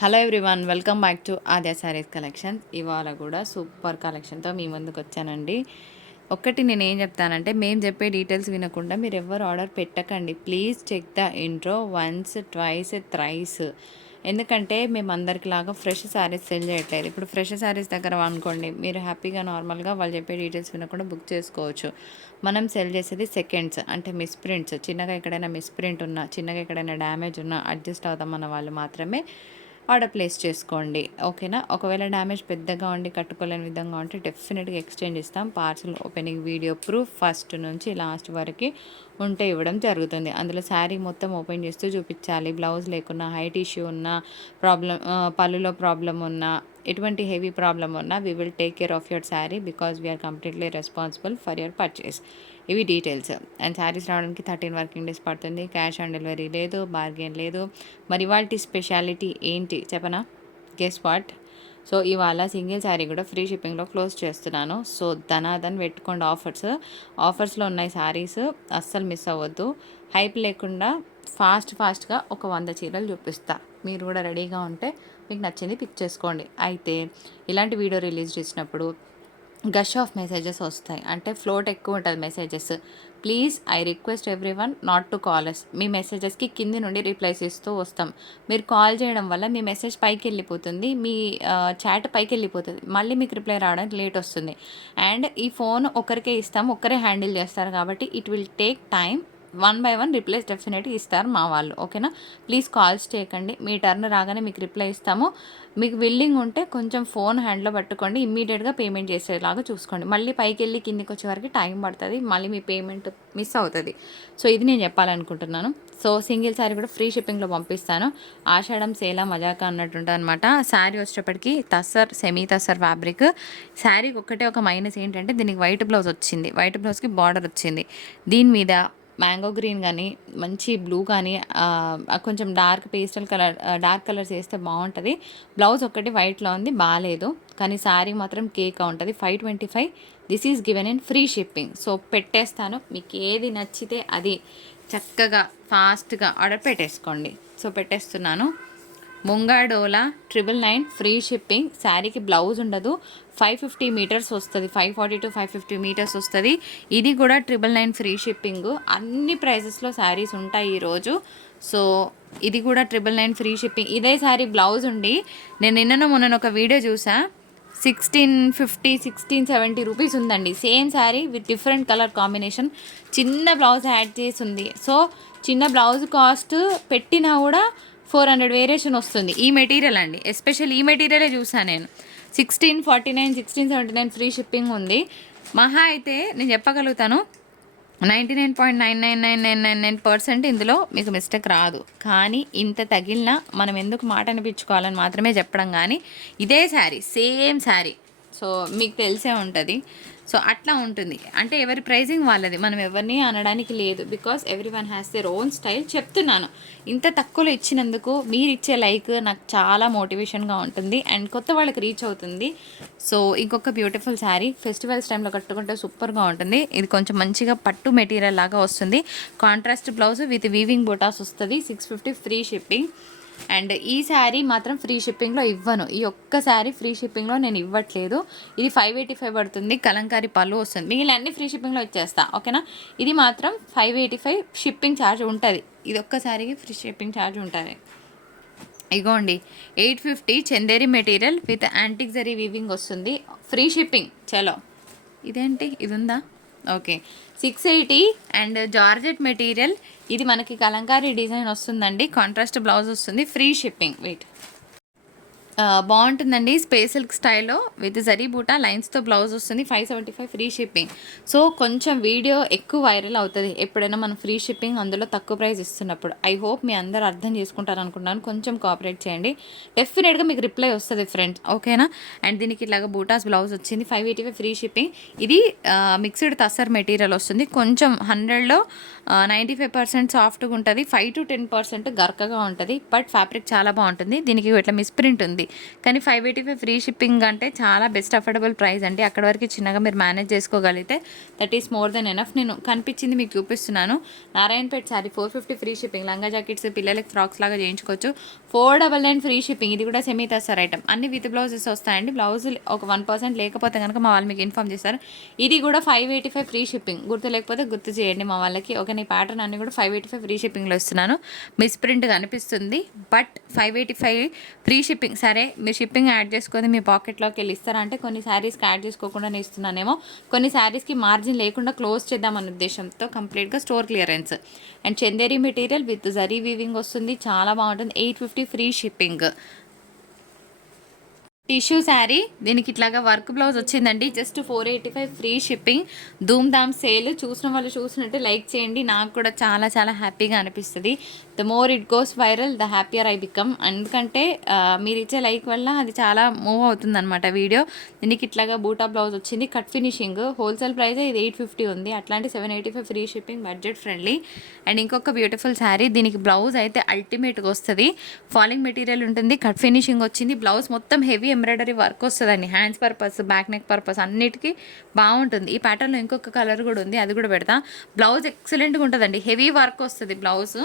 Hello everyone welcome back to Aadya sarees collection. ఇవాళ కూడా super కలెక్షన్తో మీ ముందుకు వచ్చానండి. ఒక్కటి నేను ఏం చెప్తానంటే మేము చెప్పే డీటెయిల్స్ వినకుండా మీరు ఎవరు ఆర్డర్ పెట్టకండి. Please check the intro once twice thrice ఎందుకంటే మేము అందరికిలాగా ఫ్రెష్ శారీస్ సెల్ చేయట్లేదు. ఇప్పుడు ఫ్రెష్ శారీస్ దగ్గర అనుకోండి మీరు హ్యాపీగా నార్మల్గా వాళ్ళు చెప్పే డీటెయిల్స్ వినకుండా బుక్ చేసుకోవచ్చు. మనం సెల్ చేసేది సెకండ్స్ అంటే మిస్ ప్రింట్స్ చిన్నగా ఎక్కడైనా మిస్ ప్రింట్ ఉన్నా చిన్నగా ఎక్కడైనా డ్యామేజ్ ఉన్నా అడ్జస్ట్ అవుతామన్న వాళ్ళు మాత్రమే ఆర్డర్ ప్లేస్ చేసుకోండి. ఓకేనా? ఒకవేళ డ్యామేజ్ పెద్దగా ఉండి కట్టుకోలేని విధంగా ఉంటే డెఫినెట్గా ఎక్స్చేంజ్ ఇస్తాం. Parcel opening video proof first నుంచి లాస్ట్ వరకు ఉంటే ఇవ్వడం జరుగుతుంది. అందులో శారీ మొత్తం ఓపెన్ చేస్తూ చూపించాలి. బ్లౌజ్ లేకున్నా హైట్ ఇష్యూ ఉన్నా ప్రాబ్లం పళ్ళులో ప్రాబ్లం ఉన్నా ఎటువంటి హెవీ ప్రాబ్లం ఉన్నా we will take care of your sari because we are completely responsible for your purchase ఇవి డీటెయిల్స్ అండ్ శారీస్ రావడానికి థర్టీన్ వర్కింగ్ డేస్ పడుతుంది. క్యాష్ ఆన్ డెలివరీ లేదు బార్గెన్ లేదు. మరి వాటి స్పెషాలిటీ ఏంటి? చెప్పనా? గెస్ వాట్ సో ఇవాళ సింగిల్ శారీ కూడా ఫ్రీ షిప్పింగ్లో క్లోజ్ చేస్తున్నాను. సో ధనాధన్ పెట్టుకోండి ఆఫర్స్ ఆఫర్స్లో ఉన్నాయి శారీస్ అస్సలు మిస్ అవ్వద్దు. హైప్ లేకుండా ఫాస్ట్ ఫాస్ట్గా ఒక వంద చీరలు చూపిస్తా. మీరు కూడా రెడీగా ఉంటే మీకు నచ్చింది పిక్ చేసుకోండి. అయితే ఇలాంటి వీడియో రిలీజ్ చేసినప్పుడు గష్ ఆఫ్ మెసేజెస్ వస్తాయి. అంటే ఫ్లోట్ ఎక్కువ ఉంటుంది messages please I request every one not to call us మీ మెసేజెస్కి కింది నుండి రిప్లైస్ ఇస్తూ వస్తాం. మీరు కాల్ చేయడం వల్ల మీ మెసేజ్ పైకి వెళ్ళిపోతుంది. మీ చాట్ పైకి వెళ్ళిపోతుంది. మళ్ళీ మీకు రిప్లై రావడానికి లేట్ వస్తుంది. అండ్ ఈ ఫోన్ ఒకరికే ఇస్తాం. ఒక్కరే హ్యాండిల్ చేస్తారు కాబట్టి it will take time one by one replies డెఫినెట్గా ఇస్తారు మా వాళ్ళు ఓకేనా? ప్లీజ్ కాల్స్ చేయకండి. మీ టర్న్ రాగానే మీకు రిప్లై ఇస్తాము. మీకు విల్లింగ్ ఉంటే కొంచెం ఫోన్ హ్యాండ్లో పట్టుకోండి ఇమ్మీడియట్గా పేమెంట్ చేసేలాగా చూసుకోండి. మళ్ళీ పైకి వెళ్ళి కిందికి వచ్చే వరకు టైం పడుతుంది మళ్ళీ మీ పేమెంట్ మిస్ అవుతుంది. సో ఇది నేను చెప్పాలనుకుంటున్నాను. సో సింగిల్ శారీ కూడా ఫ్రీ షిప్పింగ్లో పంపిస్తాను. ఆషాఢం సేలా మజాకా అన్నట్టుంటుంది అనమాట శారీ వచ్చేటప్పటికి తస్సర్ సెమీ తస్సర్ ఫ్యాబ్రిక్. శారీకి ఒక్కటే ఒక మైనస్ ఏంటంటే దీనికి వైట్ బ్లౌజ్ వచ్చింది. వైట్ బ్లౌజ్కి బార్డర్ వచ్చింది. దీని మీద మ్యాంగో గ్రీన్ కానీ మంచి బ్లూ కానీ కొంచెం dark pastel colour dark colours వేస్తే బాగుంటుంది. బ్లౌజ్ ఒక్కటి వైట్లో ఉంది బాగాలేదు. కానీ శారీ మాత్రం కేక్ ఉంటుంది. Five twenty five this is given in free shipping. So పెట్టేస్తాను. మీకు ఏది నచ్చితే అది చక్కగా ఫాస్ట్గా ఆర్డర్ పెట్టేసుకోండి. సో పెట్టేస్తున్నాను. ముంగాడోలా ట్రిపుల్ నైన్ ఫ్రీ షిప్పింగ్ శారీకి బ్లౌజ్ ఉండదు. ఫైవ్ ఫిఫ్టీ మీటర్స్ వస్తుంది. Five forty to five fifty metres వస్తుంది. ఇది కూడా ట్రిపుల్ నైన్ ఫ్రీ షిప్పింగ్. అన్ని ప్రైజెస్లో శారీస్ ఉంటాయి ఈరోజు సో ఇది కూడా ట్రిపుల్ నైన్ ఫ్రీ షిప్పింగ్. ఇదే శారీ బ్లౌజ్ ఉండి నేను నిన్న మొన్న ఒక వీడియో చూసా. Sixteen fifty sixteen seventy rupees ఉందండి. Same sari with different colour combination. చిన్న బ్లౌజ్ యాడ్ చేసి ఉంది. సో చిన్న బ్లౌజ్ కాస్ట్ పెట్టినా కూడా ఫోర్ హండ్రెడ్ వేరియేషన్ వస్తుంది. ఈ మెటీరియల్ అండి. ఎస్పెషల్ ఈ మెటీరియలే చూసాను నేను. Sixteen forty nine sixteen seventy nine free shipping ఉంది. మహా అయితే నేను చెప్పగలుగుతాను ninety nine point nine nine nine nine nine nine percent ఇందులో మీకు మిస్టేక్ రాదు. కానీ ఇంత తగిలినా మనం ఎందుకు మాట అనిపించుకోవాలని మాత్రమే చెప్పడం కానీ ఇదే శారీ సేమ్ శారీ. సో మీకు తెలిసే ఉంటుంది. సో అట్లా ఉంటుంది. అంటే ఎవరి ప్రైజింగ్ వాళ్ళది. మనం ఎవరిని అనడానికి లేదు. Because every one has their own style చెప్తున్నాను. ఇంత తక్కువలో ఇచ్చినందుకు మీరు ఇచ్చే లైక్ నాకు చాలా మోటివేషన్గా ఉంటుంది. అండ్ కొత్త వాళ్ళకి రీచ్ అవుతుంది. సో ఇంకొక బ్యూటిఫుల్ శారీ ఫెస్టివల్స్ టైంలో కట్టుకుంటే సూపర్గా ఉంటుంది. ఇది కొంచెం మంచిగా పట్టు మెటీరియల్ లాగా వస్తుంది. కాంట్రాస్ట్ బ్లౌజ్ విత్ వీవింగ్ బోటాస్ వస్తుంది. Six fifty free shipping and ఈ శారీ మాత్రం ఫ్రీ షిప్పింగ్లో ఇవ్వను. ఈ ఒక్క శారీ ఫ్రీ షిప్పింగ్లో నేను ఇవ్వట్లేదు. ఇది ఫైవ్ ఎయిటీ ఫైవ్ పడుతుంది. కలంకారీ పళ్ళు వస్తుంది. మిగిలిన అన్ని ఫ్రీ షిప్పింగ్లో ఇచ్చేస్తా. ఓకేనా? ఇది మాత్రం five eighty five shipping charge ఉంటుంది. ఇది ఒక్క శారీకి ఫ్రీ షిప్పింగ్ ఛార్జ్ ఉంటుంది. ఇగోండి. Eight fifty Chanderi material with antique zari weaving వస్తుంది. Free shipping. చలో. ఇదేంటి? ఇది ఉందా okay. Six eighty and georgette material. ఇది మనకి కలంకారీ డిజైన్ వస్తుందండి. కాంట్రాస్ట్ బ్లౌజ్ వస్తుంది. Free shipping. వెయిట్. బాగుంటుందండి స్పేస్ సిల్క్ స్టైల్లో విత్ జరీ బూటా లైన్స్తో బ్లౌజ్ వస్తుంది five seventy five free shipping so కొంచెం వీడియో ఎక్కువ వైరల్ అవుతుంది. ఎప్పుడైనా మనం ఫ్రీ షిప్పింగ్ అందులో తక్కువ ప్రైస్ ఇస్తున్నప్పుడు. ఐ హోప్ మీ అందరు అర్థం చేసుకుంటారు అనుకుంటున్నాను కొంచెం కోఆపరేట్ చేయండి. డెఫినెట్గా మీకు రిప్లై వస్తుంది ఫ్రెండ్స్ ఓకేనా అండ్ దీనికి ఇలాగ బూటాస్ బ్లౌజ్ వచ్చింది five eighty five free shipping ఇది మిక్స్డ్ తసర్ మెటీరియల్ వస్తుంది. కొంచెం హండ్రెడ్లో నైంటీ ఫైవ్ పర్సెంట్ సాఫ్ట్గా ఉంటుంది. ఫైవ్ టు టెన్ పర్సెంట్ గరకగా ఉంటుంది. బట్ ఫ్యాబ్రిక్ చాలా బాగుంటుంది. దీనికి ఇట్లా మిస్ప్రింట్ ఉంది. వస్తుంది కానీ five eighty five free shipping అంటే చాలా బెస్ట్ అఫోర్డబుల్ ప్రైస్ అండి. అక్కడ వరకు చిన్నగా మీరు మేనేజ్ చేసుకోగలిగితే that is more than enough నేను కనిపించింది మీకు చూపిస్తున్నాను. Narayanpet sari four fifty free shipping లంగా జాకెట్స్ పిల్లలకి ఫ్రాక్స్ లాగా చేయించుకోవచ్చు. Four double nine free shipping ఇది కూడా సెమీ తస్సర్ ఐటమ్ అన్ని విత్ బ్లౌజెస్ వస్తాయండి. బ్లౌజ్ ఒక వన్ పర్సెంట్ లేకపోతే కనుక మా వాళ్ళు మీకు ఇన్ఫామ్ చేస్తారు. ఇది కూడా five eighty five free shipping గుర్తు లేకపోతే గుర్తు చేయండి మా వాళ్ళకి. ఓకే నీ ప్యాటర్న్ అన్ని కూడా ఫైవ్ ఎయిటీ ఫైవ్ ఫ్రీ షిప్పింగ్లో ఇస్తున్నాను. మిస్ ప్రింట్ కనిపిస్తుంది. But five eighty five free shipping సరే మీరు షిప్పింగ్ యాడ్ చేసుకొని మీ పాకెట్లోకి వెళ్ళి ఇస్తారా? అంటే కొన్ని శారీస్కి యాడ్ చేసుకోకుండా ఇస్తున్నానేమో. కొన్ని శారీస్కి మార్జిన్ లేకుండా క్లోజ్ చేద్దామన్న ఉద్దేశంతో కంప్లీట్గా store clearance. And Chanderi material with zari weaving వస్తుంది. చాలా బాగుంటుంది. Eight fifty free shipping. Tissue sari. దీనికి ఇట్లాగా వర్క్ బ్లౌజ్ వచ్చిందండి. Just four eighty five free shipping. ధూమ్ ధామ్ సేల్. చూసిన వాళ్ళు చూసినట్టే లైక్ చేయండి. నాకు కూడా చాలా చాలా హ్యాపీగా అనిపిస్తుంది. The more it goes viral the happier I become ఎందుకంటే మీరు ఇచ్చే లైక్ వల్ల అది చాలా మూవ్ అవుతుంది అనమాట వీడియో. దీనికి ఇట్లాగా బూటా బ్లౌజ్ వచ్చింది. Cut finishing. హోల్సేల్ ప్రైస్ ఇది ఎయిట్ ఫిఫ్టీ ఉంది. అట్లాంటి seven eighty five free shipping budget friendly. And ఇంకొక బ్యూటిఫుల్ శారీ. దీనికి బ్లౌజ్ అయితే అల్టిమేట్గా వస్తుంది. ఫాలింగ్ మెటీరియల్ ఉంటుంది. కట్ ఫినిషింగ్ వచ్చింది. బ్లౌజ్ మొత్తం హెవీ ఎంబ్రాయిడరీ వర్క్ వస్తుందండి. Hands purpose back neck purpose అన్నిటికీ బాగుంటుంది ఈ ప్యాటర్న్లో ఇంకొక కలర్ కూడా ఉంది. అది కూడా పెడతా. బ్లౌజ్ ఎక్సలెంట్గా ఉంటుందండి. హెవీ వర్క్ వస్తుంది బ్లౌజ్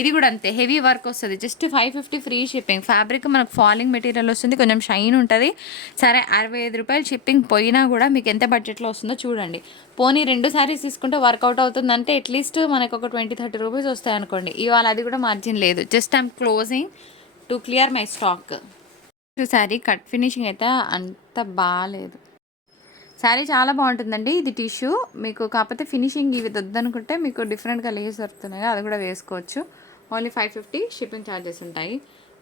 ఇది కూడా అంతే. హెవీ వర్క్ వస్తుంది. Just five fifty free shipping fabric మనకు ఫాలింగ్ మెటీరియల్ వస్తుంది. కొంచెం షైన్ ఉంటుంది. సరే అరవై ఐదు రూపాయలు షిప్పింగ్ పోయినా కూడా మీకు ఎంత బడ్జెట్లో వస్తుందో చూడండి. పోనీ రెండు సారీస్ తీసుకుంటే వర్కౌట్ అవుతుందంటే అట్లీస్ట్ మనకు ఒక ట్వంటీ థర్టీ రూపీస్ వస్తాయి అనుకోండి ఇవాళ అది కూడా మార్జిన్ లేదు. Just I'm closing to clear my stock sari cut finishing అయితే అంత బాగాలేదు శారీ చాలా బాగుంటుందండి ఇది టిష్యూ. మీకు కాకపోతే ఫినిషింగ్ ఇవి వద్దనుకుంటే మీకు డిఫరెంట్గా లేస్ దొరుకుతున్నాయి అది కూడా వేసుకోవచ్చు. Only five fifty shipping charges ఉంటాయి.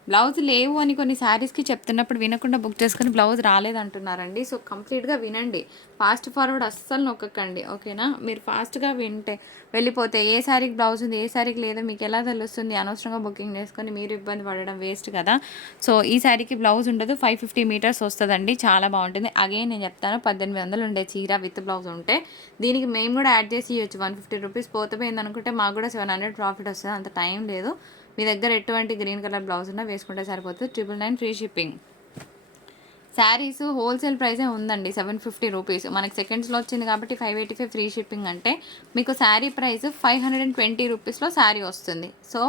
బ్లౌజ్ లేవు అని కొన్ని శారీస్కి చెప్తున్నప్పుడు వినకుండా బుక్ చేసుకుని బ్లౌజ్ రాలేదంటున్నారండి. సో కంప్లీట్గా వినండి. ఫాస్ట్ ఫార్వర్డ్ అస్సలు నొక్కకండి. ఓకేనా? మీరు ఫాస్ట్గా వింటే వెళ్ళిపోతే ఏ శారీకి బ్లౌజ్ ఉంది ఏ శారీకి లేదో మీకు ఎలా తెలుస్తుంది అనవసరంగా బుకింగ్ చేసుకొని మీరు ఇబ్బంది పడడం వేస్ట్ కదా. సో ఈ శారీకి బ్లౌజ్ ఉండదు. ఫైవ్ ఫిఫ్టీ మీటర్స్ వస్తుందండి. చాలా బాగుంటుంది. అగైన్ నేను చెప్తాను పద్దెనిమిది వందలు ఉండే చీర విత్ బ్లౌజ్ ఉంటే దీనికి మేము కూడా యాడ్ చేసి ఇవ్వచ్చు వన్ ఫిఫ్టీ రూపీస్ పోతే అనుకుంటే మాకు కూడా సెవెన్ హండ్రెడ్ ప్రాఫిట్ వస్తుంది. అంత టైం లేదు. మీ దగ్గర ఎటువంటి గ్రీన్ కలర్ బ్లౌజ్ ఉన్నా వేసుకుంటే సరిపోతుంది. Triple nine free shipping saris wholesale ప్రైసే ఉందండి సెవెన్ ఫిఫ్టీ రూపీస్ మనకి సెకండ్స్లో వచ్చింది కాబట్టి five eighty five free shipping అంటే మీకు sari price five hundred and twenty రూపీస్లో శారీ వస్తుంది. సో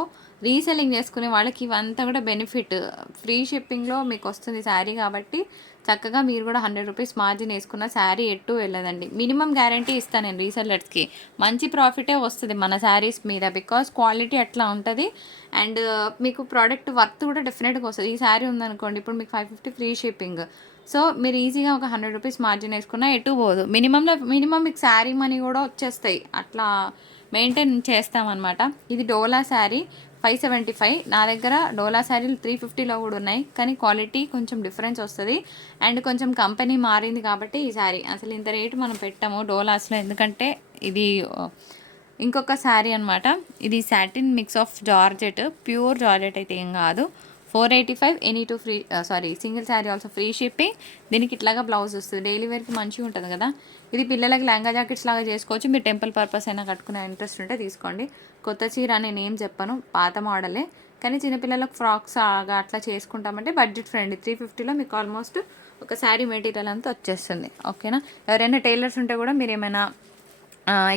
రీసెల్లింగ్ చేసుకునే వాళ్ళకి ఇవంతా కూడా బెనిఫిట్. ఫ్రీ షిప్పింగ్లో మీకు వస్తుంది శారీ కాబట్టి చక్కగా మీరు కూడా హండ్రెడ్ రూపీస్ మార్జిన్ వేసుకున్న శారీ ఎటు వెళ్ళదండి. మినిమం గ్యారంటీ ఇస్తాను నేను రీసెల్లర్స్కి. మంచి ప్రాఫిటే వస్తుంది మన శారీస్ మీద బికాస్ క్వాలిటీ అట్లా ఉంటుంది. అండ్ మీకు ప్రోడక్ట్ వర్త్ కూడా డెఫినెట్గా వస్తుంది. ఈ శారీ ఉందనుకోండి ఇప్పుడు మీకు five fifty free shipping. So మీరు ఈజీగా ఒక హండ్రెడ్ రూపీస్ మార్జిన్ వేసుకున్నా ఎటు పోదు. మినిమంలో మినిమం మీకు శారీ మనీ కూడా వచ్చేస్తాయి. అట్లా మెయింటైన్ చేస్తామన్నమాట. ఇది Dola sari. Five seventy five. నా దగ్గర డోలా శారీలు త్రీ ఫిఫ్టీలో కూడా ఉన్నాయి. కానీ క్వాలిటీ కొంచెం డిఫరెన్స్ వస్తుంది. అండ్ కొంచెం కంపెనీ మారింది కాబట్టి ఈ శారీ. అసలు ఇంత రేటు మనం పెట్టాము డోలాస్లో. ఎందుకంటే ఇది ఇంకొక శారీ అనమాట ఇది satin mix of georgette. Pure georgette అయితే ఏం కాదు. Four eighty five any two free sorry single sari also free shipping. దీనికి ఇట్లాగా బ్లౌజ్ వస్తుంది. డైలీ వేర్కి మంచిగా ఉంటుంది కదా. ఇది పిల్లలకి లెహంగా జాకెట్స్ లాగా చేసుకోవచ్చు. మీరు టెంపుల్ పర్పస్ అయినా కట్టుకునే ఇంట్రెస్ట్ ఉంటే తీసుకోండి. కొత్త చీర అని నేను చెప్పను. పాత మోడలే. కానీ చిన్నపిల్లలకు ఫ్రాక్స్ లాగా అట్లా చేసుకుంటామంటే బడ్జెట్ ఫ్రెండ్ త్రీ ఫిఫ్టీలో మీకు ఆల్మోస్ట్ ఒక శారీ మెటీరియల్ అంతా వచ్చేస్తుంది. ఓకేనా? ఎవరైనా టైలర్స్ ఉంటే కూడా మీరు ఏమైనా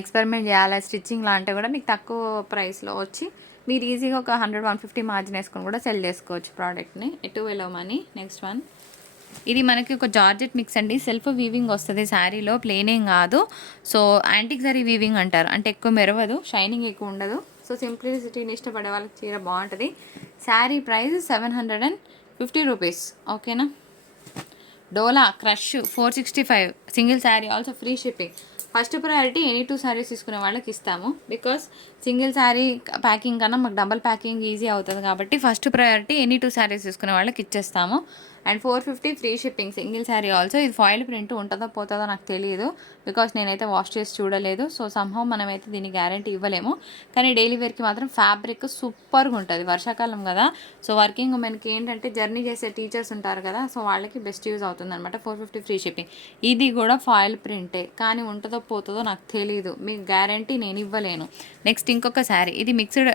ఎక్స్పెరిమెంట్ చేయాలి? స్టిచ్చింగ్ లాంటివి కూడా మీకు తక్కువ ప్రైస్లో వచ్చి మీరు ఈజీగా ఒక హండ్రెడ్ వన్ ఫిఫ్టీ మార్జిన్ వేసుకొని కూడా సెల్ చేసుకోవచ్చు ప్రోడక్ట్ని. ఎటు వెళ్ళమని నెక్స్ట్ వన్. ఇది మనకి ఒక జార్జెట్ మిక్స్ అండి. సెల్ఫ్ వీవింగ్ వస్తుంది శారీలో ప్లేనేం ఏం కాదు. సో యాంటిక్ జరీ వీవింగ్ అంటారు. అంటే ఎక్కువ మెరవదు షైనింగ్ ఎక్కువ ఉండదు. సో సింప్లిసిటీని ఇష్టపడే వాళ్ళకి చీర బాగుంటుంది. Sari price seven hundred and fifty rupees ఓకేనా? Dola crush four sixty five. Single sari also free shipping first priority any two saris తీసుకునే వాళ్ళకి ఇస్తాము. బికాస్ సింగిల్ శారీ ప్యాకింగ్ కన్నా మాకు డబల్ ప్యాకింగ్ ఈజీ అవుతుంది కాబట్టి first priority any two saris తీసుకునే వాళ్ళకి ఇచ్చేస్తాము. And four fifty free shipping single sari also. ఇది ఫాయిల్ ప్రింట్ ఉంటుందో పోతుందో నాకు తెలియదు బికాస్ నేనైతే వాష్ చేసి చూడలేదు. సో సంహవ్ మనమైతే దీని గ్యారంటీ ఇవ్వలేము. కానీ డైలీ వేర్కి మాత్రం ఫ్యాబ్రిక్ సూపర్గా ఉంటుంది. వర్షాకాలం కదా. సో వర్కింగ్ ఉమెన్కి ఏంటంటే జర్నీ చేసే టీచర్స్ ఉంటారు కదా. సో వాళ్ళకి బెస్ట్ యూజ్ అవుతుంది అనమాట ఫోర్ ఫిఫ్టీ ఫ్రీ షిప్పింగ్. ఇది కూడా ఫాయిల్ ప్రింటే. కానీ ఉంటుందో పోతుందో నాకు తెలియదు మీకు గ్యారంటీ నేను ఇవ్వలేను. నెక్స్ట్ ఇంకొక శారీ. ఇది మిక్స్డ్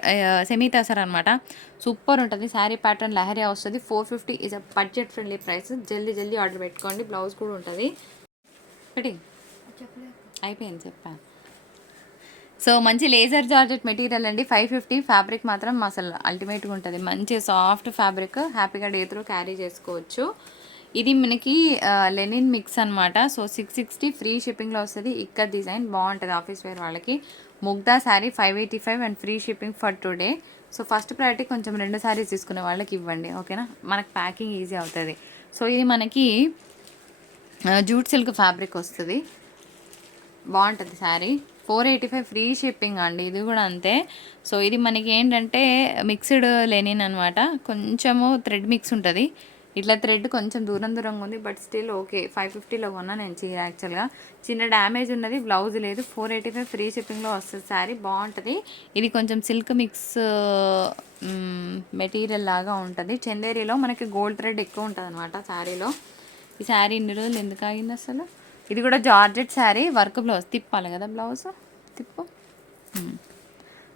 సెమీ తసర్ అనమాట సూపర్ ఉంటుంది. శారీ ప్యాటర్న్ లహరియా వస్తుంది. Four fifty is a budget friendly price జల్దీ జల్దీ ఆర్డర్ పెట్టుకోండి. బ్లౌజ్ కూడా ఉంటుంది. ఒకటి. అయిపోయింది. చెప్పాను సో మంచి లేజర్ జార్జెట్ మెటీరియల్ అండి. ఫైవ్ ఫిఫ్టీ ఫ్యాబ్రిక్ మాత్రం అసలు అల్టిమేట్గా ఉంటుంది. మంచి సాఫ్ట్ ఫ్యాబ్రిక్ హ్యాపీగా డే త్రూ క్యారీ చేసుకోవచ్చు. ఇది మనకి లెనిన్ మిక్స్ అనమాట సో సిక్స్ సిక్స్టీ ఫ్రీ షిప్పింగ్లో వస్తుంది. ఇక్కడ డిజైన్ బాగుంటుంది. ఆఫీస్ వేర్ వాళ్ళకి. Mugdha sari five eighty five and free shipping for today so first priority కొంచెం రెండు సారీస్ తీసుకునే వాళ్ళకి ఇవ్వండి ఓకేనా? మనకు ప్యాకింగ్ ఈజీ అవుతుంది. సో ఇది మనకి జూట్ సిల్క్ ఫ్యాబ్రిక్ వస్తుంది. బాగుంటుంది sari four eighty five free shipping అండి ఇది కూడా అంతే. సో ఇది మనకి ఏంటంటే మిక్స్డ్ లెనిన్ అనమాట కొంచెము థ్రెడ్ మిక్స్ ఉంటుంది. ఇట్లా థ్రెడ్ కొంచెం దూరం దూరంగా ఉంది బట్ స్టిల్ ఓకే. ఫైవ్ ఫిఫ్టీలో కొన్నా నేను చీర యాక్చువల్గా. చిన్న డ్యామేజ్ ఉన్నది బ్లౌజ్ లేదు. ఫోర్ ఎయిటీ ఫైవ్ ఫ్రీ షిప్పింగ్లో వస్తుంది శారీ బాగుంటుంది. ఇది కొంచెం సిల్క్ మిక్స్ మెటీరియల్ లాగా ఉంటుంది. చందేరిలో మనకి గోల్డ్ థ్రెడ్ ఎక్కువ ఉంటుంది అనమాట శారీలో. ఈ శారీ ఇన్ని రోజులు ఎందుకు ఆగింది అసలు? ఇది కూడా జార్జెట్ శారీ వర్క్ బ్లౌజ్. తిప్పాలి కదా బ్లౌజ్? తిప్పు.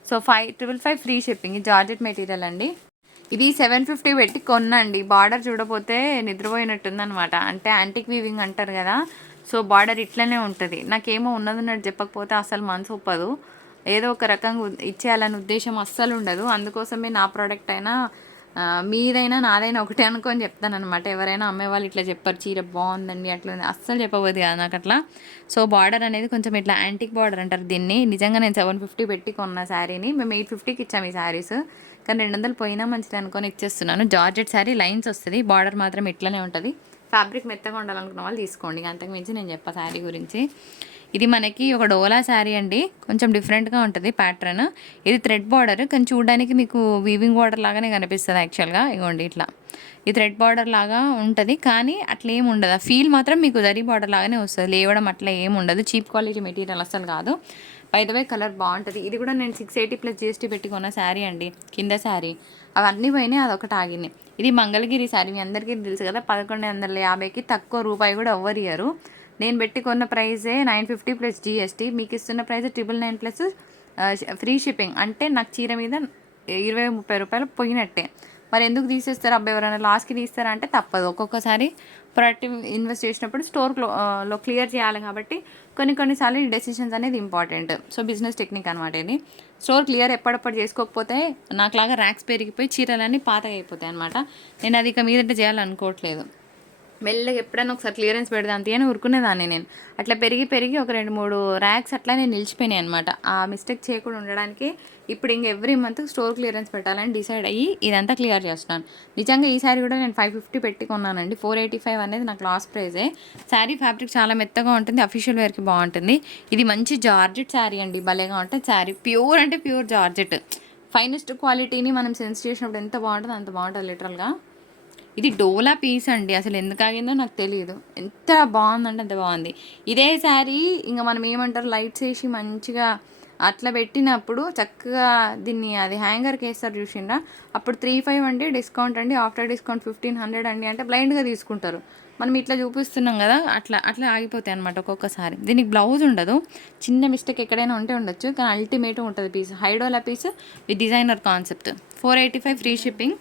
So five triple five free shipping. ఈ జార్జెట్ మెటీరియల్ అండి. ఇది సెవెన్ ఫిఫ్టీ పెట్టి కొన్నండి. బార్డర్ చూడపోతే నిద్రపోయినట్టుందనమాట అంటే యాంటిక్ వీవింగ్ అంటారు కదా. సో బార్డర్ ఇట్లనే ఉంటుంది. నాకేమో ఉన్నది చెప్పకపోతే అసలు మనసు ఒప్పదు. ఏదో ఒక రకంగా ఇచ్చేయాలని ఇచ్చేయాలనే ఉద్దేశం అస్సలు ఉండదు. అందుకోసమే నా ప్రోడక్ట్ అయినా మీదైనా నాదైనా ఒకటే అనుకొని చెప్తాను అనమాట ఎవరైనా అమ్మే వాళ్ళు ఇట్లా చెప్పారు చీర బాగుందండి అట్లా ఉంది. అస్సలు చెప్పబోదు కదా నాకు అట్లా. సో బార్డర్ అనేది కొంచెం ఇట్లా యాంటిక్ బార్డర్ అంటారు దీన్ని. నిజంగా నేను సెవెన్ ఫిఫ్టీ పెట్టి కొన్న శారీని. మేము ఎయిట్ ఫిఫ్టీకి ఇచ్చాము ఈ శారీస్. కానీ రెండు వందలు పోయినా మంచిది అనుకొని ఇచ్చేస్తున్నాను జార్జెట్ శారీ లైన్స్ వస్తుంది బార్డర్ మాత్రం ఇట్లనే ఉంటుంది. ఫ్యాబ్రిక్ మెత్తగా ఉండాలనుకున్న వాళ్ళు తీసుకోండి. అంతకుమించి అంతకు మించి నేను చెప్పా శారీ గురించి. ఇది మనకి ఒక డోలా శారీ అండి. కొంచెం డిఫరెంట్గా ఉంటుంది ప్యాటర్న్ ఇది థ్రెడ్ బార్డర్ కానీ చూడడానికి మీకు వీవింగ్ బార్డర్ లాగానే కనిపిస్తుంది యాక్చువల్గా ఇగోండి ఇట్లా. ఈ థ్రెడ్ బార్డర్ లాగా ఉంటుంది కానీ అట్లా ఏమి ఉండదు. ఫీల్ మాత్రం మీకు జరీ బార్డర్ లాగానే వస్తుంది. లేవడం అట్లా ఏమి ఉండదు. చీప్ క్వాలిటీ మెటీరియల్ అసలు కాదు. వే కలర్ బాగుంటుంది. ఇది కూడా నేను సిక్స్ ఎయిటీ ప్లస్ జిఎస్టీ పెట్టి కొన్న శారీ అండి. కింద శారీ అవన్నీ పోయినాయి అదొకటి ఆగింది. ఇది మంగళగిరి శారీ మీ అందరికీ తెలుసు కదా పదకొండు వందల యాభైకి తక్కువ రూపాయి కూడా ఎవ్వరు ఇయ్యరు. నేను పెట్టి కొన్న ప్రైజే నైన్ ఫిఫ్టీ ప్లస్ జిఎస్టీ మీకు ఇస్తున్న price triple nine plus free shipping అంటే నాకు చీర మీద ఇరవై ముప్పై రూపాయలు పోయినట్టే. మరి ఎందుకు తీసేస్తారు? అబ్బాయి ఎవరైనా లాస్ట్కి తీస్తారా అంటే తప్పదు. ఒక్కొక్కసారి ప్రొడక్టివ్ ఇన్వెస్ట్ చేసినప్పుడు స్టోర్లో క్లియర్ చేయాలి కాబట్టి కొన్ని కొన్నిసార్లు ఈ డెసిషన్స్ అనేది ఇంపార్టెంట్. సో బిజినెస్ టెక్నిక్ అనమాట ఇది. స్టోర్ క్లియర్ ఎప్పటికప్పుడు చేసుకోకపోతే నాకులాగా ర్యాక్స్ పెరిగిపోయి చీరలన్నీ పాతగా అయిపోతాయి అనమాట నేను అది ఇక మీదంటే చేయాలనుకోవట్లేదు. మెల్లగా ఎప్పుడైనా ఒకసారి క్లియరెన్స్ పెడదాం అని ఊరుకునేదాన్ని నేను. అట్లా పెరిగి పెరిగి ఒక రెండు మూడు ర్యాక్స్ అట్లా నేను నిలిచిపోయినాయి అనమాట ఆ మిస్టేక్ చేయకుండా ఉండడానికి ఇప్పుడు ఇంక ఎవ్రీ మంత్ స్టోర్ క్లియరెన్స్ పెట్టాలని డిసైడ్ అయ్యి ఇదంతా క్లియర్ చేస్తున్నాను. నిజంగా ఈ శారీ కూడా నేను ఫైవ్ ఫిఫ్టీ పెట్టి కొన్నానండి. ఫోర్ ఎయిటీ ఫైవ్ అనేది నాకు లాస్ట్ ప్రైజే. శారీ ఫ్యాబ్రిక్ చాలా మెత్తగా ఉంటుంది అఫీషియల్ వేర్కి బాగుంటుంది. ఇది మంచి జార్జెట్ శారీ అండి భలేగా ఉంటుంది శారీ ప్యూర్ అంటే ప్యూర్ జార్జెట్. ఫైనెస్ట్ క్వాలిటీని మనం సెన్స్ చేసినప్పుడు ఎంత బాగుంటుందో అంత బాగుంటుంది లిటరల్గా. ఇది డోలా పీస్ అండి. అసలు ఎందుకు ఆగిందో నాకు తెలియదు ఎంత బాగుందంటే అంత బాగుంది. ఇదే శారీ ఇంకా మనం ఏమంటారు లైట్స్ వేసి మంచిగా అట్లా పెట్టినప్పుడు చక్కగా దీన్ని అది హ్యాంగర్కి వేస్తారు చూసిండ్రా? అప్పుడు త్రీ ఫైవ్ అండి డిస్కౌంట్ అండి ఆఫ్టర్ డిస్కౌంట్ ఫిఫ్టీన్ హండ్రెడ్ అండి అంటే బ్లైండ్గా తీసుకుంటారు. మనం ఇట్లా చూపిస్తున్నాం కదా అట్లా అట్లా ఆగిపోతాయి అనమాట ఒక్కొక్కసారి. దీనికి బ్లౌజ్ ఉండదు. చిన్న మిస్టేక్ ఎక్కడైనా ఉంటే ఉండొచ్చు. కానీ అల్టిమేట్ ఉంటుంది piece. హైడోలా piece with designer concept. Four eighty five free shipping.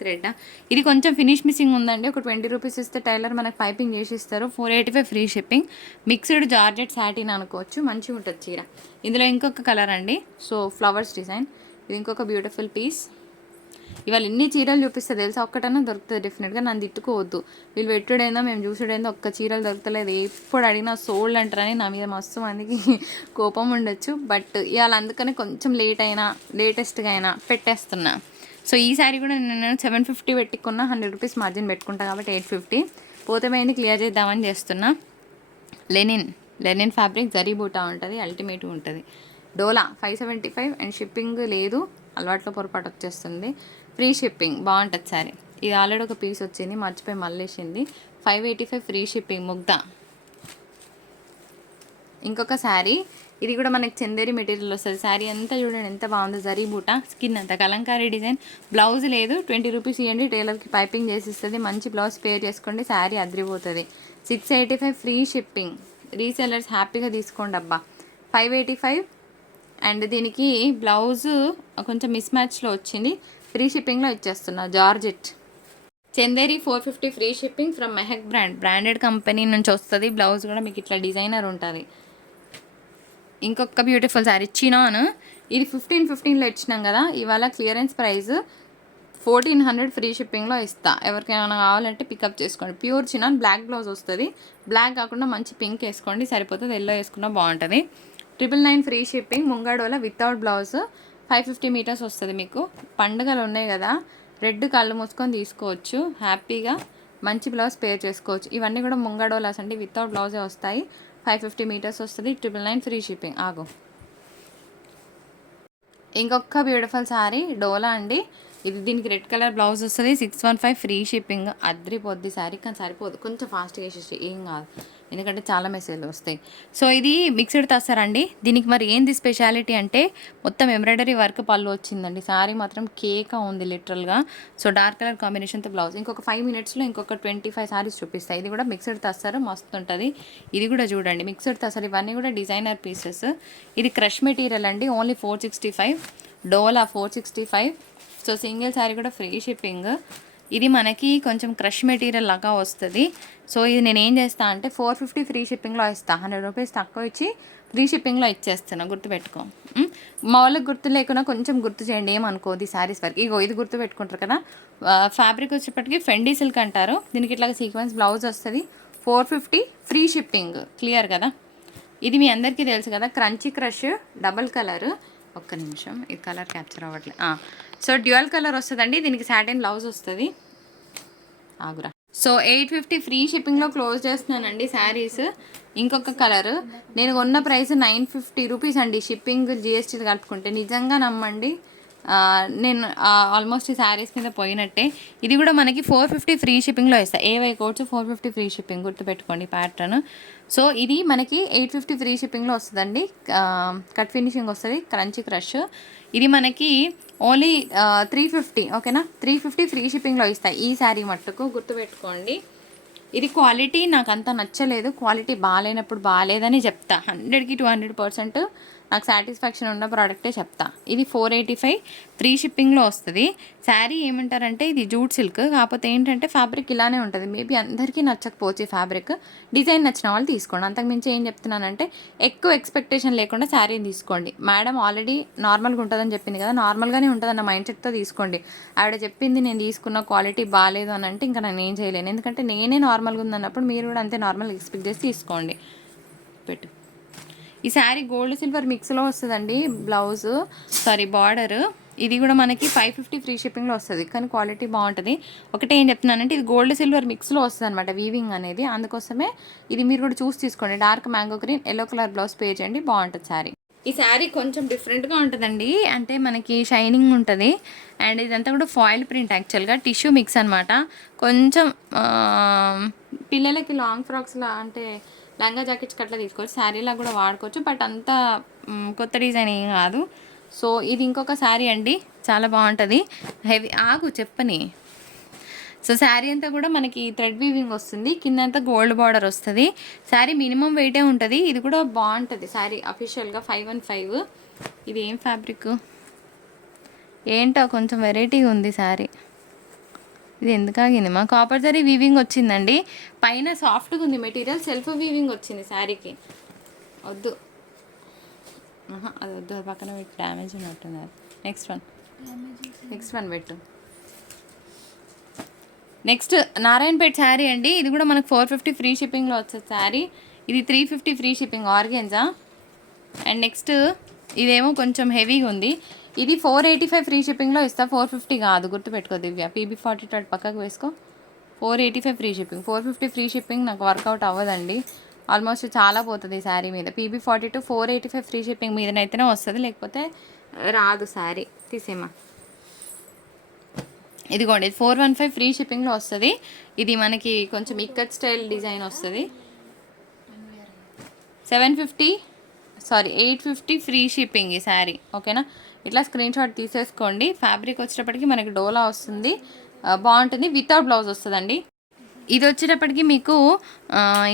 Thread. ఇది కొంచెం ఫినిష్ మిస్సింగ్ ఉందండి. ఒక ట్వంటీ రూపీస్ ఇస్తే టైలర్ మనకు పైపింగ్ చేసి ఇస్తారు four eighty five free shipping. Mixed georgette satin అనుకోవచ్చు. మంచిగా ఉంటుంది చీర. ఇందులో ఇంకొక కలర్ అండి. So flowers design. ఇది ఇంకొక బ్యూటిఫుల్ పీస్. ఇవాళ ఎన్ని చీరలు చూపిస్తే తెలుసా? ఒక్కటన్నా దొరుకుతుంది డెఫినెట్గా. నన్ను తిట్టుకోవద్దు. వీళ్ళు పెట్టుడేందో మేము చూసుడేందో ఒక్క చీరలు దొరకలేదు. ఎప్పుడు అడిగినా సోల్డ్ అంటారని నా మీద మస్తు మందికి కోపం ఉండొచ్చు. బట్ ఇవాళ అందుకనే కొంచెం లేట్ అయినా లేటెస్ట్గా అయినా పెట్టేస్తున్నా. సో ఈ కూడా నేను సెవెన్ ఫిఫ్టీ పెట్టుకున్నా హండ్రెడ్ రూపీస్ మార్జిన్ పెట్టుకుంటా కాబట్టి ఎయిట్ ఫిఫ్టీ పోతే పోయింది క్లియర్ చేద్దామని చేస్తున్నా. లెనిన్ లెనిన్ ఫ్యాబ్రిక్ జరీ బూటా ఉంటుంది అల్టిమేట్ ఉంటుంది. Dola five seventy five and shipping లేదు అలవాట్లో పొరపాటు వచ్చేస్తుంది. ఫ్రీ షిప్పింగ్ బాగుంటుంది సారీ ఇది ఆల్రెడీ ఒక పీస్ వచ్చింది మర్చిపోయి మళ్ళేసింది. Five eighty five free shipping Mugdha. ఇంకొక శారీ ఇది కూడా మనకి చందేరి మెటీరియల్ వస్తుంది. శారీ అంతా చూడండి ఎంత బాగుందో. జరీ బూట స్కిన్ అంతా. కలంకారీ డిజైన్. బ్లౌజ్ లేదు ట్వంటీ రూపీస్ ఇవ్వండి టైలర్కి పైపింగ్ చేసి ఇస్తుంది. మంచి బ్లౌజ్ పేర్ చేసుకోండి శారీ అదిరిపోతుంది. Six eighty five free shipping. Resellers హ్యాపీగా తీసుకోండి అబ్బా. Five eighty five. అండ్ దీనికి బ్లౌజ్ కొంచెం మిస్ మ్యాచ్లో వచ్చింది. ఫ్రీ షిప్పింగ్లో ఇచ్చేస్తున్నా. Georgette. Chanderi four fifty free shipping from Mehak brand. Branded company నుంచి వస్తుంది. బ్లౌజ్ కూడా మీకు ఇట్లా డిజైనర్ ఉంటుంది. ఇంకొక బ్యూటిఫుల్ శారీ చినాన్ ఇది ఫిఫ్టీన్ ఫిఫ్టీన్లో ఇచ్చినాం కదా. ఇవాళ clearance price fourteen hundred free షిప్పింగ్లో ఇస్తా. ఎవరికైనా కావాలంటే పికప్ చేసుకోండి. ప్యూర్ చినాన్ బ్లాక్ బ్లౌజ్ వస్తుంది. బ్లాక్ కాకుండా మంచి పింక్ వేసుకోండి. సరిపోతుంది. ఎల్లో వేసుకున్నా బాగుంటుంది. Triple nine free shipping ముంగాడోలో without blouse five fifty metres వస్తుంది మీకు. పండుగలు ఉన్నాయి కదా. రెడ్ కళ్ళు మూసుకొని తీసుకోవచ్చు. హ్యాపీగా మంచి బ్లౌజ్ పేర్ చేసుకోవచ్చు. ఇవన్నీ కూడా ముంగడోలాస్ అండి. వితౌట్ బ్లౌజే వస్తాయి. ఫైవ్ ఫిఫ్టీ మీటర్స్ వస్తుంది ట్రిపుల్ నైన్ ఫ్రీ షిప్పింగ్. ఆగు. ఇంకొక బ్యూటిఫుల్ శారీ డోలా అండి. ఇది దీనికి రెడ్ కలర్ బ్లౌజ్ వస్తుంది six one five free shipping. అద్రిపోద్ది sari కానీ సరిపోదు కొంచెం ఫాస్ట్గా వేసేసి ఏం కాదు. ఎందుకంటే చాలా మెసేజ్లు వస్తాయి. సో ఇది మిక్స్డ్ తస్తారండి దీనికి మరి ఏంది స్పెషాలిటీ అంటే మొత్తం ఎంబ్రాయిడరీ వర్క్ పళ్ళు వచ్చిందండి. శారీ మాత్రం కేక ఉంది లిటరల్గా సో డార్క్ కలర్ కాంబినేషన్తో బ్లౌజ్ ఇంకొక ఫైవ్ మినిట్స్లో ఇంకొక ట్వంటీ ఫైవ్ సారీస్ చూపిస్తాయి. ఇది కూడా మిక్స్డ్ తస్తారు మస్తు ఉంటుంది. ఇది కూడా చూడండి మిక్స్డ్ తస్తారు ఇవన్నీ కూడా డిజైనర్ పీసెస్ ఇది క్రష్ మెటీరియల్ అండి ఓన్లీ ఫోర్ సిక్స్టీ ఫైవ్ డోలా four sixty five so single sari కూడా ఫ్రీ షిప్పింగ్ ఇది మనకి కొంచెం క్రష్ మెటీరియల్ లాగా వస్తుంది. సో ఇది నేను ఏం అంటే ఫోర్ ఫిఫ్టీ ఫ్రీ షిప్పింగ్లో ఇస్తాను హండ్రెడ్ రూపీస్ తక్కువ ఇచ్చి ఫ్రీ షిప్పింగ్లో ఇచ్చేస్తున్నా. గుర్తుపెట్టుకో. మా వాళ్ళకి గుర్తు లేకుండా కొంచెం గుర్తు చేయండి. ఏమనుకోది శారీస్ వరకు. ఇగో ఇది గుర్తు పెట్టుకుంటారు కదా. ఫ్యాబ్రిక్ వచ్చేప్పటికి ఫెండీ సిల్క్ అంటారు. దీనికి ఇట్లా సీక్వెన్స్ బ్లౌజ్ వస్తుంది. Four fifty free shipping. Clear కదా? ఇది మీ అందరికీ తెలుసు కదా. Crunchy crush double colour. ఒక్క నిమిషం. ఇది కలర్ క్యాప్చర్ అవ్వట్లేదు సో డ్యూయల్ కలర్ వస్తుందండి. దీనికి సాటిన్ బ్లౌజ్ వస్తుంది. ఆగురా. సో ఎయిట్ ఫిఫ్టీ ఫ్రీ షిప్పింగ్లో క్లోజ్ చేస్తున్నానండి శారీస్. ఇంకొక కలర్. నేను కొన్న ప్రైస్ నైన్ ఫిఫ్టీ రూపీస్ అండి. షిప్పింగ్ జిఎస్టీ కలుపుకుంటే నిజంగా నమ్మండి. నేను ఆల్మోస్ట్ ఈ శారీస్ మీద పోయినట్టే. ఇది కూడా మనకి ఫోర్ ఫిఫ్టీ ఫ్రీ షిప్పింగ్లో ఇస్తాయి ఏవై codes four fifty free shipping గుర్తుపెట్టుకోండి ప్యాటర్న్ సో ఇది మనకి ఎయిట్ ఫిఫ్టీ ఫ్రీ షిప్పింగ్లో వస్తుందండి. కట్ ఫినిషింగ్ వస్తుంది క్రంచీ క్రష్ ఇది మనకి ఓన్లీ త్రీ ఫిఫ్టీ ఓకేనా? త్రీ ఫిఫ్టీ ఫ్రీ షిప్పింగ్లో ఇస్తాయి ఈ శారీ మట్టుకు గుర్తుపెట్టుకోండి. ఇది క్వాలిటీ నాకు అంత నచ్చలేదు. క్వాలిటీ బాగాలేనప్పుడు బాగాలేదని చెప్తా. హండ్రెడ్కి టూ హండ్రెడ్ పర్సెంట్ నాకు సాటిస్ఫాక్షన్ ఉన్న ప్రోడక్టే చెప్తా. ఇది ఫోర్ ఎయిటీ ఫైవ్ ఫ్రీ షిప్పింగ్లో వస్తుంది. శారీ ఏమంటారంటే ఇది జూట్ సిల్క్ కాకపోతే ఏంటంటే ఫ్యాబ్రిక్ ఇలానే ఉంటుంది. మేబీ అందరికీ నచ్చకపోవచ్చు ఈ ఫ్యాబ్రిక్ డిజైన్ నచ్చిన వాళ్ళు తీసుకోండి. అంతకుమించి ఏం చెప్తున్నానంటే ఎక్కువ ఎక్స్పెక్టేషన్ లేకుండా శారీని తీసుకోండి. మేడం ఆల్రెడీ నార్మల్గా ఉంటుందని చెప్పింది కదా నార్మల్గానే ఉంటుందన్న మైండ్ సెట్తో తీసుకోండి. ఆవిడ చెప్పింది నేను తీసుకున్న క్వాలిటీ బాగాలేదు అని అంటే ఇంకా నేను ఏం చేయలేను. ఎందుకంటే నేనే నార్మల్గా ఉందన్నప్పుడు మీరు కూడా అంతే నార్మల్ ఎక్స్పెక్ట్ చేసి తీసుకోండి. పెట్టు. ఈ శారీ గోల్డ్ సిల్వర్ మిక్స్లో వస్తుందండి బ్లౌజ్ సారీ బార్డర్. ఇది కూడా మనకి ఫైవ్ ఫిఫ్టీ ఫ్రీ షిప్పింగ్లో వస్తుంది కానీ క్వాలిటీ బాగుంటుంది. ఒకటే ఏం చెప్తున్నానంటే ఇది గోల్డ్ సిల్వర్ మిక్స్లో వస్తుంది అనమాట వీవింగ్ అనేది. అందుకోసమే ఇది మీరు కూడా చూసి తీసుకోండి. Dark mango green yellow colour blouse pay చేయండి బాగుంటుంది శారీ. ఈ శారీ కొంచెం డిఫరెంట్గా ఉంటుందండి. అంటే మనకి షైనింగ్ ఉంటుంది. అండ్ ఇదంతా కూడా ఫాయిల్ ప్రింట్ యాక్చువల్గా టిష్యూ మిక్స్ అనమాట కొంచెం పిల్లలకి లాంగ్ ఫ్రాక్స్లా అంటే లంగా జాకెట్స్ అట్లా తీసుకోవచ్చు. శారీలా కూడా వాడుకోవచ్చు. బట్ అంత కొత్త డిజైన్ ఏం కాదు. సో ఇది ఇంకొక శారీ అండి. చాలా బాగుంటుంది. హెవీ ఆగు చెప్పని. సో శారీ అంతా కూడా మనకి థ్రెడ్ వీవింగ్ వస్తుంది. కింద అంతా గోల్డ్ బార్డర్ వస్తుంది. శారీ మినిమం వెయిటే ఉంటుంది. ఇది కూడా బాగుంటుంది. శారీ అఫీషియల్గా ఫైవ్ వన్ ఫైవ్. ఇది ఏం ఫ్యాబ్రిక్? ఏంటో కొంచెం వెరైటీగా ఉంది శారీ. ఇది ఎందుకు ఆగింది? మా కాపర్ జరీ వీవింగ్ వచ్చిందండి. పైన సాఫ్ట్గా ఉంది మెటీరియల్ సెల్ఫ్ వీవింగ్ వచ్చింది శారీకి. వద్దు. అది వద్దు. అది పక్కన పెట్టి. డ్యామేజ్ ఉన్నట్టున్నారు. నెక్స్ట్ వన్ నెక్స్ట్ వన్ పెట్టు. నెక్స్ట్ నారాయణపేట్ శారీ అండి. ఇది కూడా మనకు ఫోర్ ఫిఫ్టీ ఫ్రీ షిప్పింగ్లో వచ్చే శారీ. ఇది three fifty free shipping organza and next ఇదేమో కొంచెం హెవీగా ఉంది. ఇది ఫోర్ ఎయిటీ ఫైవ్ ఫ్రీ షిప్పింగ్లో ఇస్తా. ఫోర్ ఫిఫ్టీ కాదు గుర్తుపెట్టుకో దివ్య. పీబీ ఫార్టీ టూ పక్కకు వేసుకో. Four eighty five free shipping four fifty free shipping నాకు వర్కౌట్ అవ్వదండి. ఆల్మోస్ట్ చాలా పోతుంది శారీ మీద. PB forty two four eighty five free shipping మీదనైతేనే వస్తుంది. లేకపోతే రాదు శారీ తీసేమా ఇదిగోండి ఇది ఫోర్ వన్ ఫైవ్ ఫ్రీ షిప్పింగ్లో వస్తుంది. ఇది మనకి కొంచెం ఇక్కత్ స్టైల్ డిజైన్ వస్తుంది. Seven fifty sorry eight fifty free shipping ఈ శారీ ఓకేనా ఇట్లా స్క్రీన్ షాట్ తీసేసుకోండి. ఫ్యాబ్రిక్ వచ్చేటప్పటికి మనకి డోలా వస్తుంది. బాగుంటుంది. వితౌట్ బ్లౌజ్ వస్తుందండి. ఇది వచ్చేటప్పటికి మీకు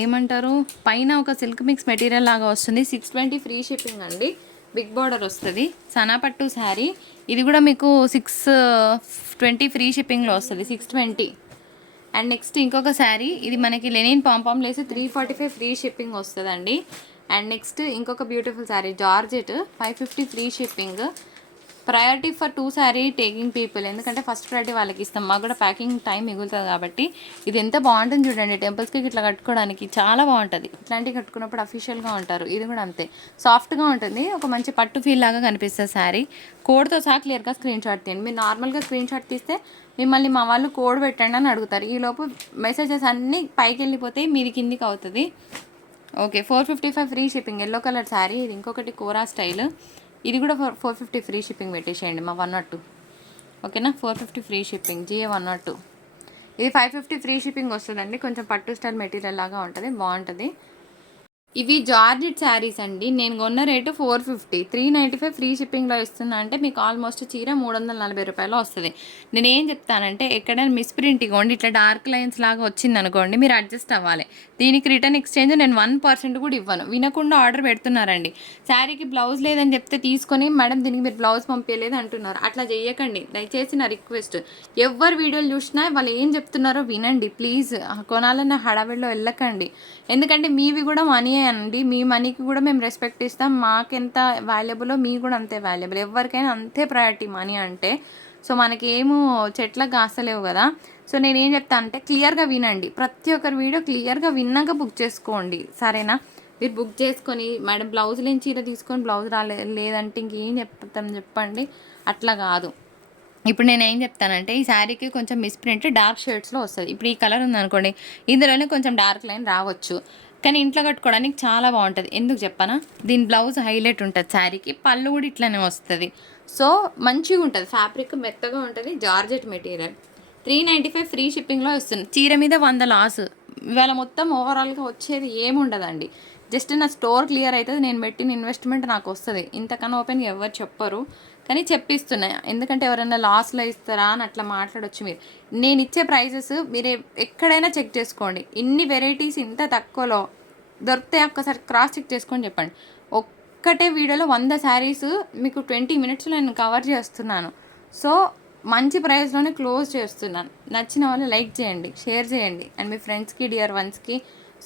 ఏమంటారు? పైన ఒక సిల్క్ మిక్స్ మెటీరియల్ లాగా వస్తుంది. సిక్స్ ట్వంటీ ఫ్రీ షిప్పింగ్ అండి. బిగ్ బార్డర్ వస్తుంది. సనాపట్టు శారీ ఇది కూడా మీకు సిక్స్ ట్వంటీ ఫ్రీ షిప్పింగ్లో వస్తుంది. సిక్స్ ట్వంటీ అండ్ నెక్స్ట్ ఇంకొక శారీ ఇది మనకి లెనిన్ పాంపామ్ లేసి three forty five free shipping వస్తుందండి. అండ్ నెక్స్ట్ ఇంకొక beautiful sari georgette five fifty free shipping priority for to sari taking people ఎందుకంటే ఫస్ట్ ప్రయారిటీ వాళ్ళకి ఇస్తాం. మాకు కూడా ప్యాకింగ్ టైం మిగులుతుంది కాబట్టి ఇది ఎంత బాగుంటుంది చూడండి. టెంపుల్స్కి ఇట్లా కట్టుకోవడానికి చాలా బాగుంటుంది. ఇట్లాంటివి కట్టుకున్నప్పుడు అఫీషియల్గా ఉంటారు. ఇది కూడా అంతే. సాఫ్ట్గా ఉంటుంది. ఒక మంచి పట్టు ఫీల్ లాగా కనిపిస్తుంది శారీ కోడ్తో సహా క్లియర్గా స్క్రీన్ షాట్ తీయండి. మీరు నార్మల్గా స్క్రీన్ షాట్ తీస్తే మిమ్మల్ని మా వాళ్ళు కోడ్ పెట్టండి అని అడుగుతారు. ఈలోపు మెసేజెస్ అన్నీ పైకి వెళ్ళిపోతే మీది కిందికి అవుతుంది. Okay four fifty five free shipping yellow colour sari ఇది ఇంకొకటి కోరా స్టైల్ ఇది కూడా four four fifty free shipping పెట్టేసేయండి మా వన్ నాట్ టూ. ఓకేనా? Four fifty free shipping GA one not two. ఇది ఫైవ్ ఫిఫ్టీ ఫ్రీ షిప్పింగ్ వస్తుందండి. కొంచెం పట్టు స్టైల్ మెటీరియల్ లాగా ఉంటుంది బాగుంటుంది. ఇవి జార్జెట్ శారీస్ అండి. నేను కొన్న rate four fifty. Three ninety five free షిప్పింగ్లో ఇస్తున్నా అంటే మీకు ఆల్మోస్ట్ చీర మూడు వందల నలభై రూపాయలు వస్తుంది. నేను ఏం చెప్తానంటే ఎక్కడైనా మిస్ప్రింట్ ఇవ్వండి. ఇట్లా డార్క్ లైన్స్ లాగా వచ్చింది అనుకోండి మీరు అడ్జస్ట్ అవ్వాలి. దీనికి రిటర్న్ ఎక్స్చేంజ్ నేను వన్ పర్సెంట్ కూడా ఇవ్వను. వినకుండా ఆర్డర్ పెడుతున్నారండి. శారీకి బ్లౌజ్ లేదని చెప్తే తీసుకొని మేడం దీనికి మీరు బ్లౌజ్ పంపించలేదు అంటున్నారు. అట్లా చేయకండి దయచేసి నా రిక్వెస్ట్. ఎవరు వీడియోలు చూసినా వాళ్ళు ఏం చెప్తున్నారో వినండి. ప్లీజ్ కొనాలన్న హడావిడిలో వెళ్ళకండి. ఎందుకంటే మీవి కూడా మనీ అండి. మీ మనీకి కూడా మేము రెస్పెక్ట్ ఇస్తాం. మాకెంత వాల్యుబులో మీ కూడా అంతే వాల్యుబుల్ ఎవరికైనా అంతే ప్రయారిటీ మనీ అంటే సో మనకి ఏమో చెట్లకు కాస్తలేవు కదా. సో నేను ఏం చెప్తా అంటే క్లియర్గా వినండి. ప్రతి ఒక్కరి వీడియో క్లియర్గా విన్నాక బుక్ చేసుకోండి. సరేనా? మీరు బుక్ చేసుకొని మేడం బ్లౌజ్ లేని చీర తీసుకొని బ్లౌజ్ రాలే లేదంటే ఇంకేం చెప్తాం చెప్పండి. అట్లా కాదు. ఇప్పుడు నేను ఏం చెప్తానంటే ఈ శారీకి కొంచెం మిస్ప్రింట్ డార్క్ షేడ్స్లో వస్తుంది. ఇప్పుడు ఈ కలర్ ఉందనుకోండి ఇందులోనే కొంచెం డార్క్ లైన్ రావచ్చు. కానీ ఇంట్లో కట్టుకోవడానికి చాలా బాగుంటుంది. ఎందుకు చెప్పనా? దీని బ్లౌజ్ హైలైట్ ఉంటుంది శారీకి పళ్ళు కూడా ఇట్లానే వస్తుంది. సో మంచిగా ఉంటుంది. ఫ్యాబ్రిక్ మెత్తగా ఉంటుంది georgette material. Three ninety five free షిప్పింగ్లో వస్తుంది చీర మీద వంద లాస్. ఇవాళ మొత్తం ఓవరాల్గా వచ్చేది ఏముండదండి. జస్ట్ నా స్టోర్ క్లియర్ అవుతుంది నేను పెట్టిన ఇన్వెస్ట్మెంట్ నాకు వస్తుంది. ఇంతకన్నా ఓపెన్ ఎవరు చెప్పరు. కానీ చెప్పిస్తున్నాయి ఎందుకంటే ఎవరైనా లాస్లో ఇస్తారా అని అట్లా మాట్లాడొచ్చు మీరు. నేను ఇచ్చే ప్రైజెస్ మీరు ఎక్కడైనా చెక్ చేసుకోండి. ఇన్ని వెరైటీస్ ఇంత తక్కువలో దొరికితే ఒక్కసారి క్రాస్ చెక్ చేసుకొని చెప్పండి. ఒక్కటే వీడియోలో వంద శారీస్ మీకు ట్వంటీ మినిట్స్లో నేను కవర్ చేస్తున్నాను. సో మంచి ప్రైస్లోనే క్లోజ్ చేస్తున్నాను. నచ్చిన వాళ్ళు లైక్ చేయండి షేర్ చేయండి. అండ్ మీ ఫ్రెండ్స్కి dear వన్స్కి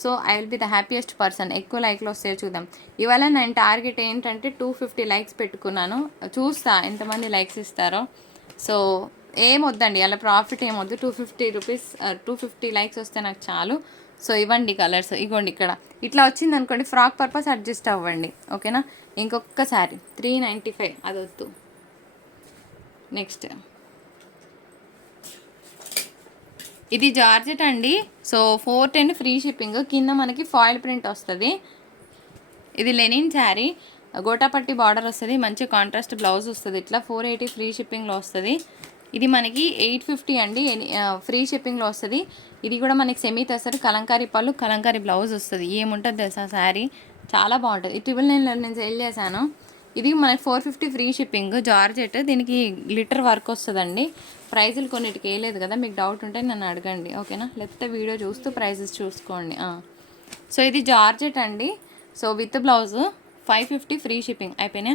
so I will be the happiest person. ఎక్కువ లైక్లు వస్తే చూద్దాం. ఇవాళ నేను టార్గెట్ ఏంటంటే టూ ఫిఫ్టీ లైక్స్ పెట్టుకున్నాను. చూస్తా ఎంతమంది లైక్స్ ఇస్తారో. సో ఏం వద్దండి అలా ప్రాఫిట్ ఏమొద్దు two fifty rupees two fifty likes వస్తే నాకు చాలు. సో ఇవ్వండి కలర్స్ ఇగోండి ఇక్కడ. ఇట్లా వచ్చింది అనుకోండి ఫ్రాక్ పర్పస్ అడ్జస్ట్ అవ్వండి. ఓకేనా? ఇంకొకసారి త్రీ నైంటీ ఫైవ్ అది వద్దు నెక్స్ట్ ఇది జార్జెట్ అండి. So four ten free shipping. కింద మనకి ఫాయిల్ ప్రింట్ వస్తుంది. ఇది లెనిన్ శారీ. గోటాపట్టి బార్డర్ వస్తుంది. మంచి కాంట్రాస్ట్ బ్లౌజ్ వస్తుంది. ఇట్లా ఫోర్ ఎయిటీ ఫ్రీ షిప్పింగ్లో వస్తుంది. ఇది మనకి ఎయిట్ ఫిఫ్టీ అండి. ఫ్రీ షిప్పింగ్లో వస్తుంది. ఇది కూడా మనకి సెమీ తెస్తారు కలంకారీ పళ్ళు కలంకారీ బ్లౌజ్ వస్తుంది. ఏముంటుంది తెలుసా శారీ? చాలా బాగుంటుంది. ట్రిపుల్ నైన్లో నేను సెల్ చేశాను. ఇది మనకి four fifty free shipping. Georgette. దీనికి గ్లిటర్ వర్క్ వస్తుందండి. ప్రైజులు కొన్నిటికి వేయలేదు కదా మీకు డౌట్ ఉంటే నన్ను అడగండి ఓకేనా లేకపోతే వీడియో చూస్తూ ప్రైజెస్ చూసుకోండి సో ఇది జార్జెట్ అండి. So with blouse five fifty free shipping అయిపోయినా?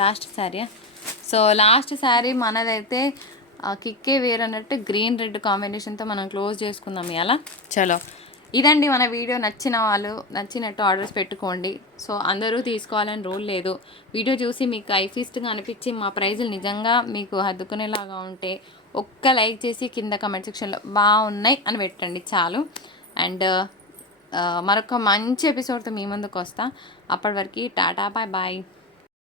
లాస్ట్ శారీయా సో లాస్ట్ శారీ మనదైతే కిక్కే వేరన్నట్టు గ్రీన్ రెడ్ కాంబినేషన్తో మనం క్లోజ్ చేసుకుందాం ఇలా చలో. ఇదండి మన వీడియో నచ్చిన వాళ్ళు నచ్చినట్టు ఆర్డర్స్ పెట్టుకోండి. సో అందరూ తీసుకోవాలని రూల్ లేదు. వీడియో చూసి మీకు ఐఫిస్ట్గా అనిపించి మా ప్రైజులు నిజంగా మీకు హద్దుకునేలాగా ఉంటే ఒక్క లైక్ చేసి కింద కమెంట్ సెక్షన్లో బాగున్నాయి అని పెట్టండి చాలు. అండ్ మరొక మంచి ఎపిసోడ్తో మీ ముందుకు వస్తా. అప్పటి వరకు టాటా బాయ్ బాయ్.